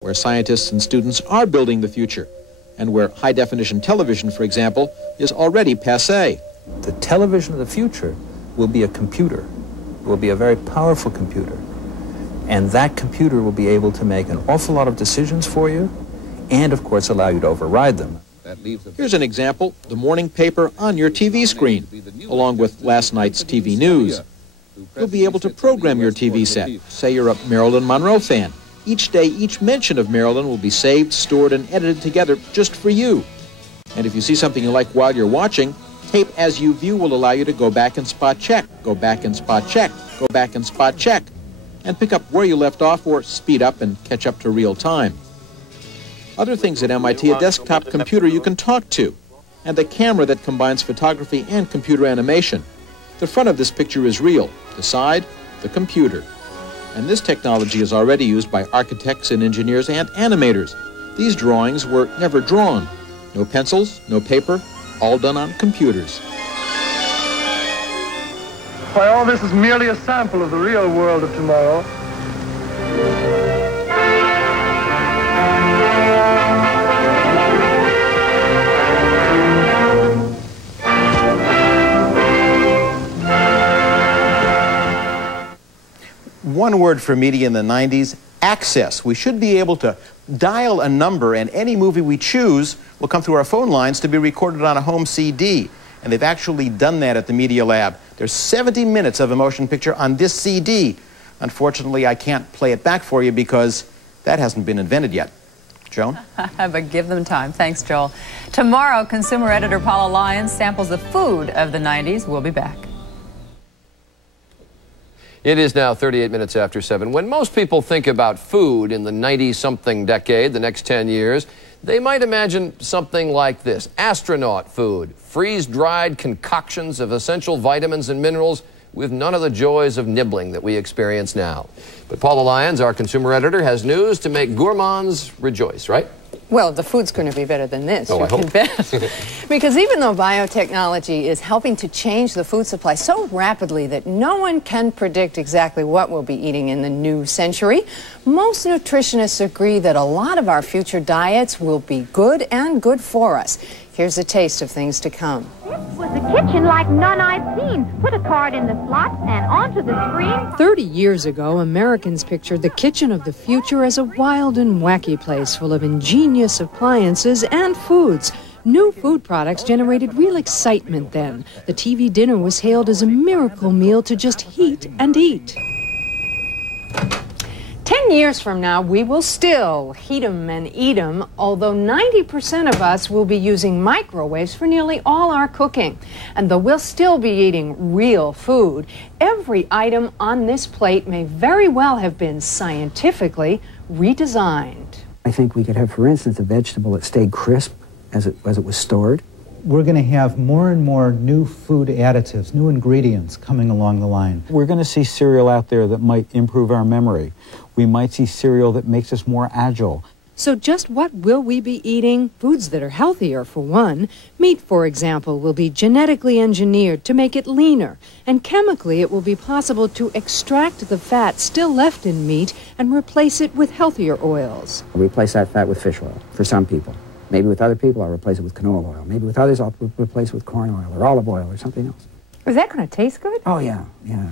where scientists and students are building the future, and where high-definition television, for example, is already passé. The television of the future will be a computer. It will be a very powerful computer. And that computer will be able to make an awful lot of decisions for you and, of course, allow you to override them. Here's an example, the morning paper on your TV screen, along with last night's TV news. You'll be able to program your TV set. Say you're a Marilyn Monroe fan. Each day, each mention of Marilyn will be saved, stored, and edited together just for you. And if you see something you like while you're watching, Tape As You View will allow you to go back and spot check, go back and spot check, go back and spot check, and pick up where you left off or speed up and catch up to real time. Other things at MIT, a desktop computer you can talk to, and a camera that combines photography and computer animation. The front of this picture is real, the side, the computer. And this technology is already used by architects and engineers and animators. These drawings were never drawn. No pencils, no paper, all done on computers. Why, all this is merely a sample of the real world of tomorrow. One word for media in the 90s, access. We should be able to dial a number and any movie we choose will come through our phone lines to be recorded on a home CD. And they've actually done that at the Media Lab. There's 70 minutes of a motion picture on this CD. Unfortunately, I can't play it back for you because that hasn't been invented yet. Joan? But give them time. Thanks, Joel. Tomorrow, consumer editor Paula Lyons samples the food of the 90s. We'll be back. It is now 38 minutes after 7. When most people think about food in the 90-something decade, the next 10 years, they might imagine something like this. Astronaut food, freeze-dried concoctions of essential vitamins and minerals with none of the joys of nibbling that we experience now. But Paula Lyons, our consumer editor, has news to make gourmands rejoice, right? Well, the food's going to be better than this, I you hope. can bet. Because even though biotechnology is helping to change the food supply so rapidly that no one can predict exactly what we'll be eating in the new century, most nutritionists agree that a lot of our future diets will be good and good for us. Here's a taste of things to come. This was a kitchen like none I've seen. Put a card in the slot and onto the screen. 30 years ago, Americans pictured the kitchen of the future as a wild and wacky place full of ingenious appliances and foods. New food products generated real excitement then. The TV dinner was hailed as a miracle meal to just heat and eat. 10 years from now, we will still heat 'em and eat 'em, although 90% of us will be using microwaves for nearly all our cooking. And though we'll still be eating real food, every item on this plate may very well have been scientifically redesigned. I think we could have, for instance, a vegetable that stayed crisp as it was stored. We're going to have more and more new food additives, new ingredients coming along the line. We're going to see cereal out there that might improve our memory. We might see cereal that makes us more agile. So just what will we be eating? Foods that are healthier, for one. Meat, for example, will be genetically engineered to make it leaner. And chemically, it will be possible to extract the fat still left in meat and replace it with healthier oils. I'll replace that fat with fish oil, for some people. Maybe with other people, I'll replace it with canola oil. Maybe with others, I'll replace it with corn oil or olive oil or something else. Is that going to taste good? Oh, yeah,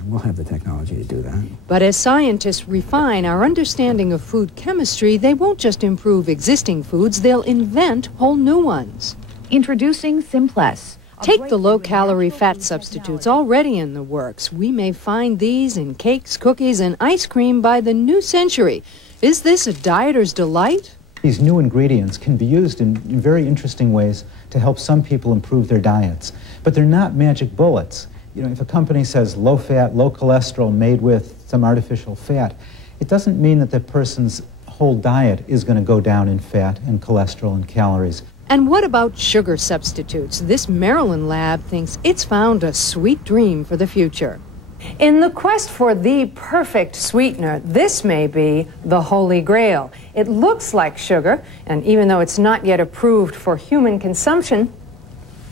we'll have the technology to do that. But as scientists refine our understanding of food chemistry, they won't just improve existing foods, they'll invent whole new ones. Introducing Simpless. Take the low-calorie fat substitutes already in the works. We may find these in cakes, cookies, and ice cream by the new century. Is this a dieter's delight? These new ingredients can be used in very interesting ways to help some people improve their diets. But they're not magic bullets. You know, if a company says low fat, low cholesterol made with some artificial fat, it doesn't mean that that person's whole diet is going to go down in fat and cholesterol and calories. And what about sugar substitutes? This Maryland lab thinks it's found a sweet dream for the future. In the quest for the perfect sweetener, this may be the Holy Grail. It looks like sugar, and even though it's not yet approved for human consumption,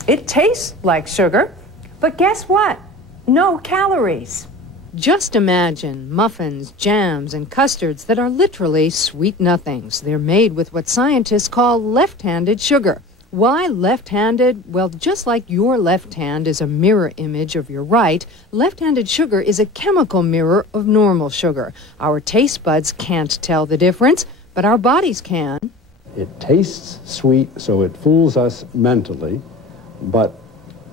it tastes like sugar. But guess what? No calories. Just imagine muffins, jams, and custards that are literally sweet nothings. They're made with what scientists call left-handed sugar. Why left-handed? Well, just like your left hand is a mirror image of your right, left-handed sugar is a chemical mirror of normal sugar. Our taste buds can't tell the difference, but our bodies can. It tastes sweet, so it fools us mentally, but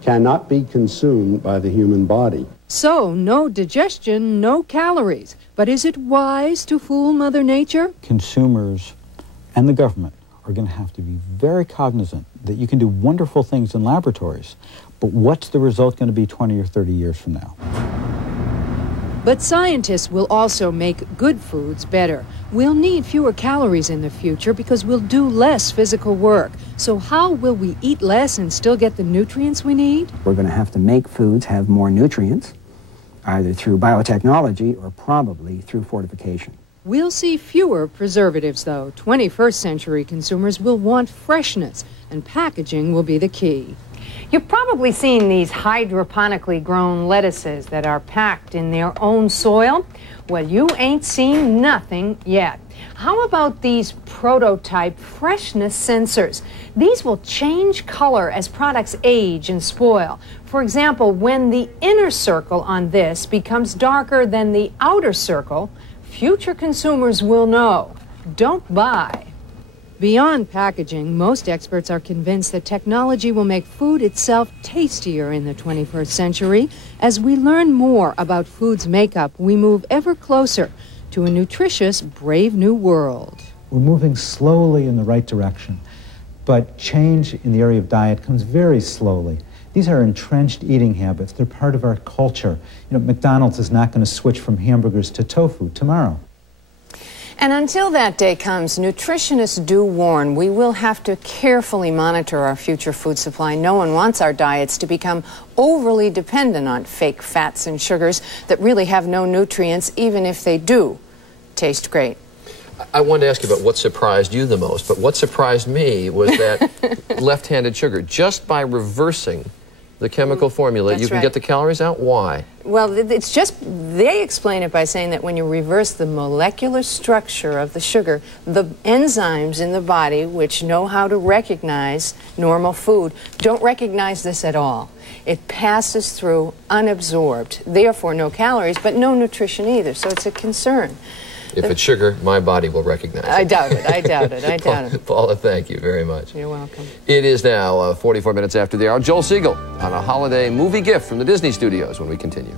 cannot be consumed by the human body. So, no digestion, no calories. But is it wise to fool Mother Nature? Consumers and the government are going to have to be very cognizant that you can do wonderful things in laboratories, but what's the result going to be 20 or 30 years from now? But scientists will also make good foods better. We'll need fewer calories in the future because we'll do less physical work. So how will we eat less and still get the nutrients we need? We're going to have to make foods have more nutrients, either through biotechnology or probably through fortification. We'll see fewer preservatives, though. 21st century consumers will want freshness, and packaging will be the key. You've probably seen these hydroponically grown lettuces that are packed in their own soil. Well, you ain't seen nothing yet. How about these prototype freshness sensors? These will change color as products age and spoil. For example, when the inner circle on this becomes darker than the outer circle, future consumers will know. Don't buy. Beyond packaging, most experts are convinced that technology will make food itself tastier in the 21st century. As we learn more about food's makeup, we move ever closer to a nutritious, brave new world. We're moving slowly in the right direction, but change in the area of diet comes very slowly. These are entrenched eating habits. They're part of our culture. You know, McDonald's is not going to switch from hamburgers to tofu tomorrow. And until that day comes, nutritionists do warn we will have to carefully monitor our future food supply. No one wants our diets to become overly dependent on fake fats and sugars that really have no nutrients, even if they do taste great. I wanted to ask you about what surprised you the most, but what surprised me was that left-handed sugar, just by reversing the chemical formula, you can get the calories out? Why? Well, it's just, they explain it by saying that when you reverse the molecular structure of the sugar, the enzymes in the body, which know how to recognize normal food, don't recognize this at all. It passes through unabsorbed, therefore no calories, but no nutrition either, so it's a concern. If it's sugar, my body will recognize it. I doubt it, I doubt it, I doubt it. Paula, thank you very much. You're welcome. It is now 44 minutes after the hour. Joel Siegel on a holiday movie gift from the Disney Studios when we continue.